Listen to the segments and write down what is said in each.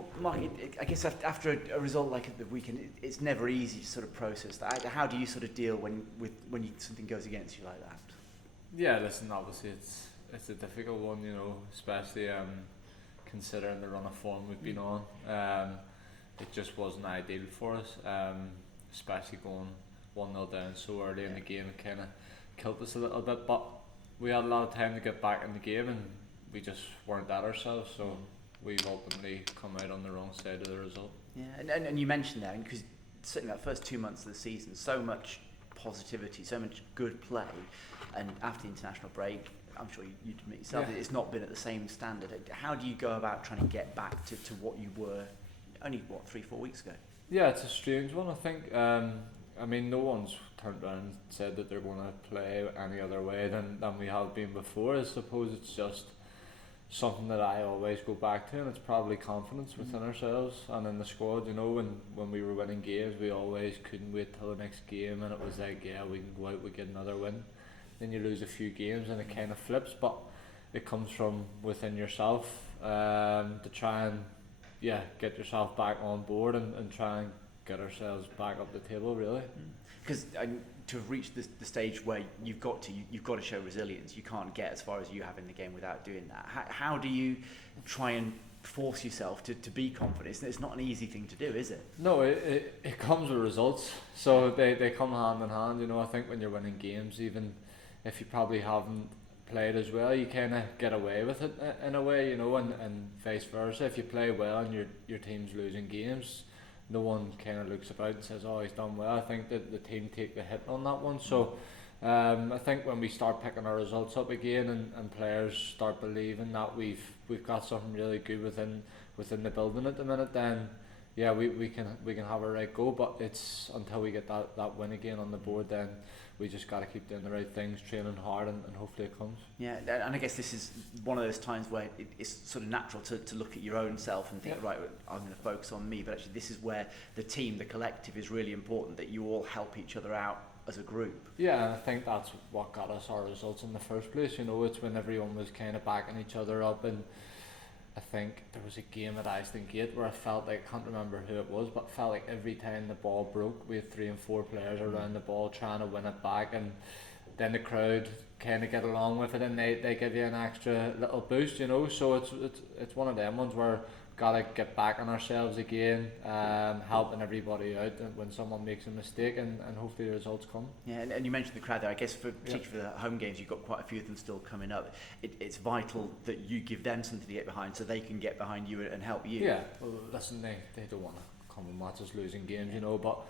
Well, Mark, I guess after a result like the weekend, it's never easy to sort of process that. How do you sort of deal when something goes against you like that? Yeah, listen, obviously it's a difficult one, especially considering the run of form we've been on. It just wasn't ideal for us, especially going 1-0 down so early in the game. It kind of killed us a little bit, but we had a lot of time to get back in the game and we just weren't at ourselves, so we've ultimately come out on the wrong side of the result. Yeah, and you mentioned that, because certainly that first 2 months of the season, so much positivity, so much good play, and after the international break, I'm sure you'd admit yourself, it's not been at the same standard. How do you go about trying to get back to what you were only, 3-4 weeks ago? Yeah, it's a strange one, I think. I mean, no one's turned around and said that they're going to play any other way than we have been before. I suppose it's just something that I always go back to, and it's probably confidence within ourselves and in the squad. When we were winning games, we always couldn't wait till the next game, and it was like, yeah, we can go out, we get another win. Then you lose a few games and it kind of flips, but it comes from within yourself, to try and get yourself back on board and try and get ourselves back up the table, really. Because to have reached the stage where you've got to show resilience. You can't get as far as you have in the game without doing that. How do you try and force yourself to be confident? It's not an easy thing to do, is it? No, it comes with results, so they come hand in hand. I think when you're winning games, even if you probably haven't played as well, you kind of get away with it in a way, and vice versa. If you play well and your team's losing games, no one kind of looks about and says, oh, he's done well. I think that the team take the hit on that one. So I think when we start picking our results up again and players start believing that we've got something really good within the building at the minute, then we can have a right go. But it's until we get that win again on the board, then we just got to keep doing the right things, training hard, and hopefully it comes. Yeah, and I guess this is one of those times where it's sort of natural to look at your own self and think, right, I'm going to focus on me. But actually, this is where the team, the collective, is really important, that you all help each other out as a group. Yeah, and I think that's what got us our results in the first place. It's when everyone was kind of backing each other up, and I think there was a game at Iceland Gate where I felt like, I can't remember who it was, but felt like every time the ball broke, we had 3 and 4 players around the ball trying to win it back, and then the crowd kind of get along with it, and they give you an extra little boost, So it's one of them ones where gotta get back on ourselves again, helping everybody out when someone makes a mistake, and hopefully the results come. Yeah, and you mentioned the crowd there. I guess particularly for the home games, you've got quite a few of them still coming up. It's vital that you give them something to get behind, so they can get behind you and help you. Yeah, well, listen, they don't want to come and watch us losing games, but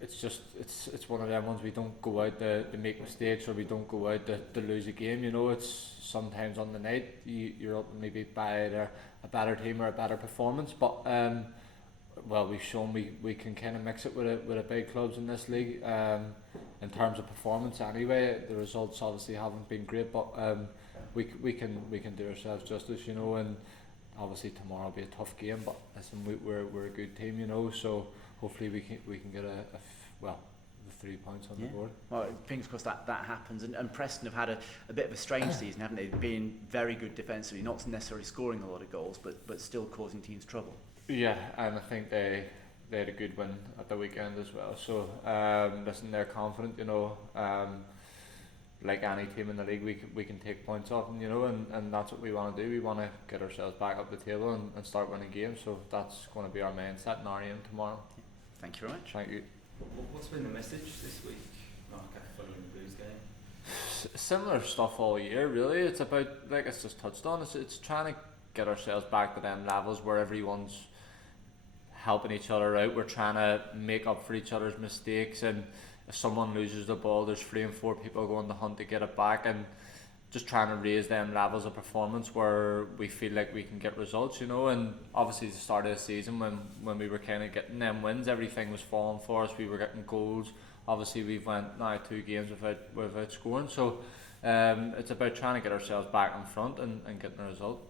it's just it's one of them ones. We don't go out to make mistakes, or we don't go out to lose a game. It's sometimes on the night you're ultimately beat by either a better team or a better performance, but we've shown we can kind of mix it with the big clubs in this league. In terms of performance anyway, the results obviously haven't been great, but we can do ourselves justice, and obviously tomorrow will be a tough game, but listen, we're a good team, so hopefully we can get the 3 points on the board. Well, fingers crossed that happens. And Preston have had a bit of a strange season, haven't they? Being very good defensively, not necessarily scoring a lot of goals, but still causing teams trouble. Yeah, and I think they had a good win at the weekend as well. So listen, they're confident, like any team in the league, we can take points off them, and that's what we want to do. We want to get ourselves back up the table and start winning games. So that's going to be our mindset and our aim tomorrow. Thank you very much. Thank you. What's been the message this week, Mark, following the Blues game? Similar stuff all year, really. It's about, like it's just touched on, it's trying to get ourselves back to them levels where everyone's helping each other out. We're trying to make up for each other's mistakes, and if someone loses the ball, there's 3 and 4 people going to hunt to get it back, and just trying to raise them levels of performance where we feel like we can get results, and obviously the start of the season when we were kind of getting them wins, everything was falling for us. We were getting goals. Obviously we've went now 2 games without scoring, so it's about trying to get ourselves back in front and getting a result.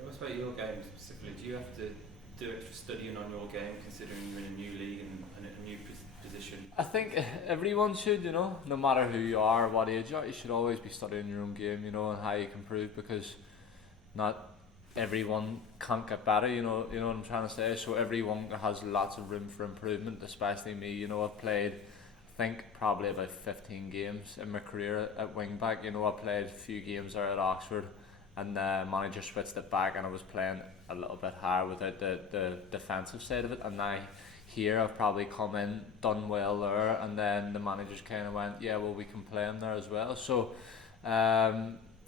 What about your game specifically? Do you have to do extra studying on your game, considering you're in a new league and a new position? I think everyone should, no matter who you are, what age you are, you should always be studying your own game, and how you can improve, because not everyone can't get better. You know what I'm trying to say. So everyone has lots of room for improvement, especially me. You know, I've played, I think, probably about 15 games in my career at wing back. You know, I played a few games there at Oxford, and the manager switched it back, and I was playing a little bit higher without the defensive side of it. And now here I've probably come in, done well there, and then the managers kind of went, yeah, well, we can play him there as well. So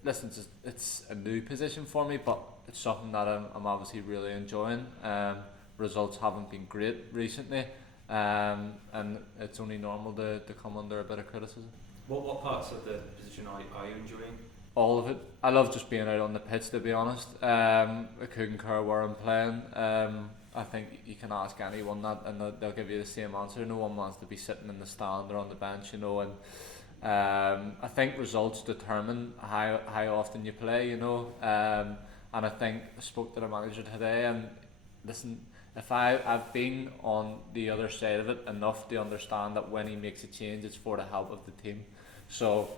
listen, it's a new position for me, but it's something that I'm obviously really enjoying. Results haven't been great recently, and it's only normal to come under a bit of criticism. What parts of the position are you enjoying? All of it. I love just being out on the pitch, to be honest. I couldn't care where I'm playing. I think you can ask anyone that and they'll give you the same answer. No one wants to be sitting in the stand or on the bench, you know, and I think results determine how often you play, you know, and I think I spoke to the manager today, and listen, if I've been on the other side of it enough to understand that when he makes a change, it's for the help of the team. So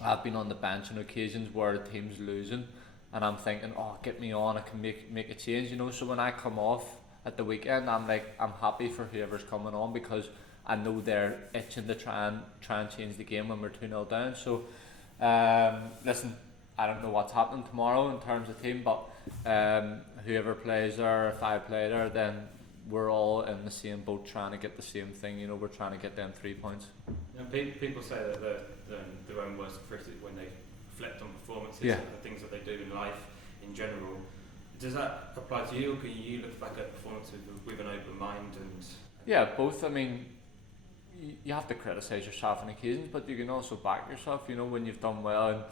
I've been on the bench on occasions where the team's losing, and I'm thinking, oh, get me on, I can make a change, you know. So when I come off at the weekend, I'm happy for whoever's coming on, because I know they're itching to try and change the game when we're 2-0 down. So listen, I don't know what's happening tomorrow in terms of team, but whoever plays there, if I play there, then we're all in the same boat trying to get the same thing. You know, we're trying to get them 3 points. And people say that they're their own worst critic when they reflect on performances and the things that they do in life in general. Does that apply to you, or can you look back at performances with an open mind? And yeah, both. I mean, you have to criticise yourself on occasions, but you can also back yourself, you know, when you've done well.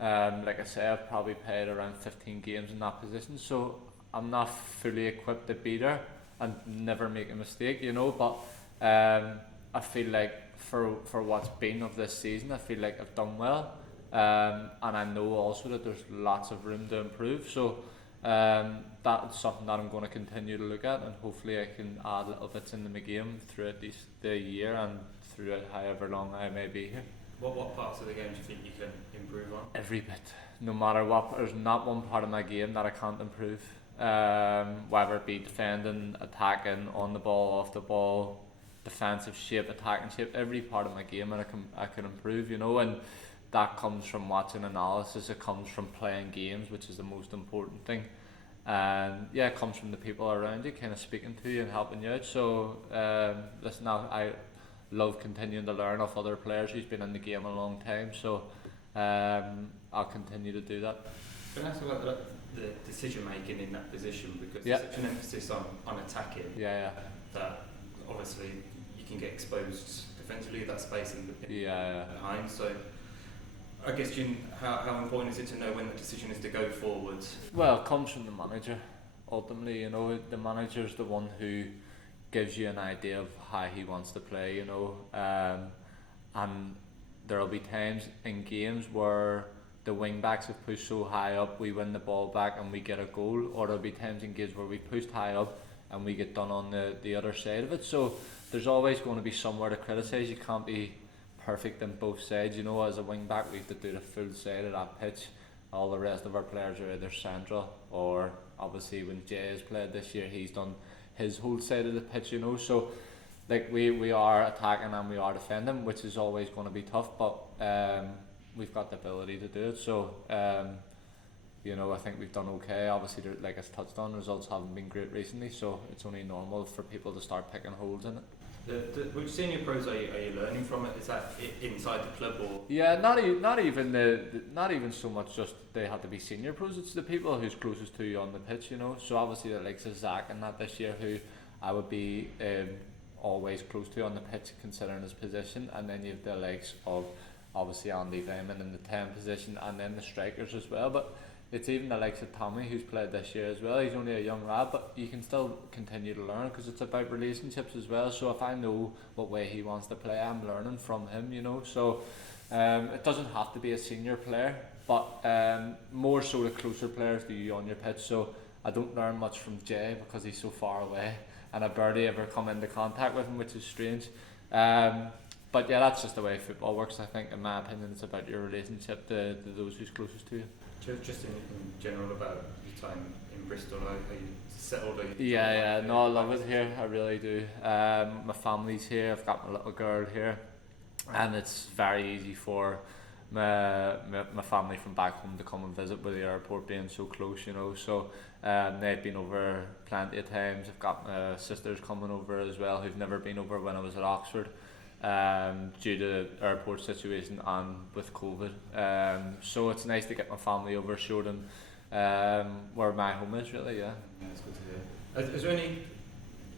And like I say, I've probably played around 15 games in that position, so I'm not fully equipped to be there and never make a mistake, you know. But I feel like for what's been of this season, I feel like I've done well, and I know also that there's lots of room to improve. So that's something that I'm going to continue to look at, and hopefully I can add little bits into my game throughout the year and throughout however long I may be here. What parts of the game do you think you can improve on? Every bit, no matter what. There's not one part of my game that I can't improve. Whether it be defending, attacking, on the ball, off the ball, defensive shape, attacking shape, every part of my game I can improve, you know, and that comes from watching analysis, it comes from playing games, which is the most important thing. And yeah, it comes from the people around you kind of speaking to you and helping you out. So listen, I love continuing to learn off other players who's been in the game a long time, so I'll continue to do that. Can I ask about the decision making in that position, because there's such an emphasis on attacking that obviously you can get exposed defensively, that space in behind, so I guess how important is it to know when the decision is to go forward? Well, it comes from the manager ultimately, you know. The manager's the one who gives you an idea of how he wants to play, you know, and there'll be times in games where the wing backs have pushed so high up we win the ball back and we get a goal, or there'll be times in games where we pushed high up and we get done on the other side of it. So there's always going to be somewhere to criticise. You can't be perfect in both sides, you know. As a wing back, we have to do the full side of that pitch. All the rest of our players are either central, or obviously when Jay has played this year, he's done his whole side of the pitch, you know. So like we are attacking and we are defending, which is always going to be tough, but we've got the ability to do it. So you know, I think we've done okay. Obviously, like I touched on, results haven't been great recently, so it's only normal for people to start picking holes in it. Which senior pros are you learning from it? Is that inside the club, or? Yeah, not even so much just they have to be senior pros. It's the people who's closest to you on the pitch, you know. So obviously the likes of Zach and that this year, who I would be always close to on the pitch considering his position, and then you have the likes of obviously Andy Diamond in the 10 position, and then the strikers as well. But it's even the likes of Tommy, who's played this year as well. He's only a young lad, but you can still continue to learn, because it's about relationships as well. So if I know what way he wants to play, I'm learning from him, you know. So it doesn't have to be a senior player, but more so the closer players to you on your pitch. So I don't learn much from Jay because he's so far away, and I barely ever come into contact with him, which is strange. But yeah, that's just the way football works. I think, in my opinion, it's about your relationship to those who's closest to you. Just in general about your time in Bristol, are you settled? Yeah, no, I love it here, I really do. My family's here, I've got my little girl here, and it's very easy for my family from back home to come and visit with the airport being so close, you know. So they've been over plenty of times. I've got my sisters coming over as well who've never been over when I was at Oxford, due to airport situation and with COVID. So it's nice to get my family over, show them where my home is really. Yeah, it's good to hear. Is there any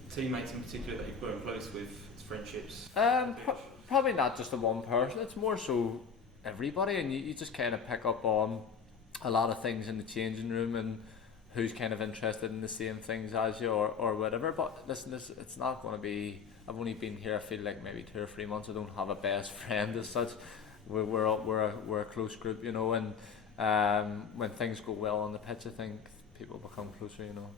teammates in particular that you've grown close with, friendships? Probably not just the one person, it's more so everybody, and you just kind of pick up on a lot of things in the changing room and who's kind of interested in the same things as you or whatever. But listen, it's not going to be, I've only been here, I feel like maybe 2 or 3 months. I don't have a best friend as such. We're a close group, you know, and when things go well on the pitch, I think people become closer, you know.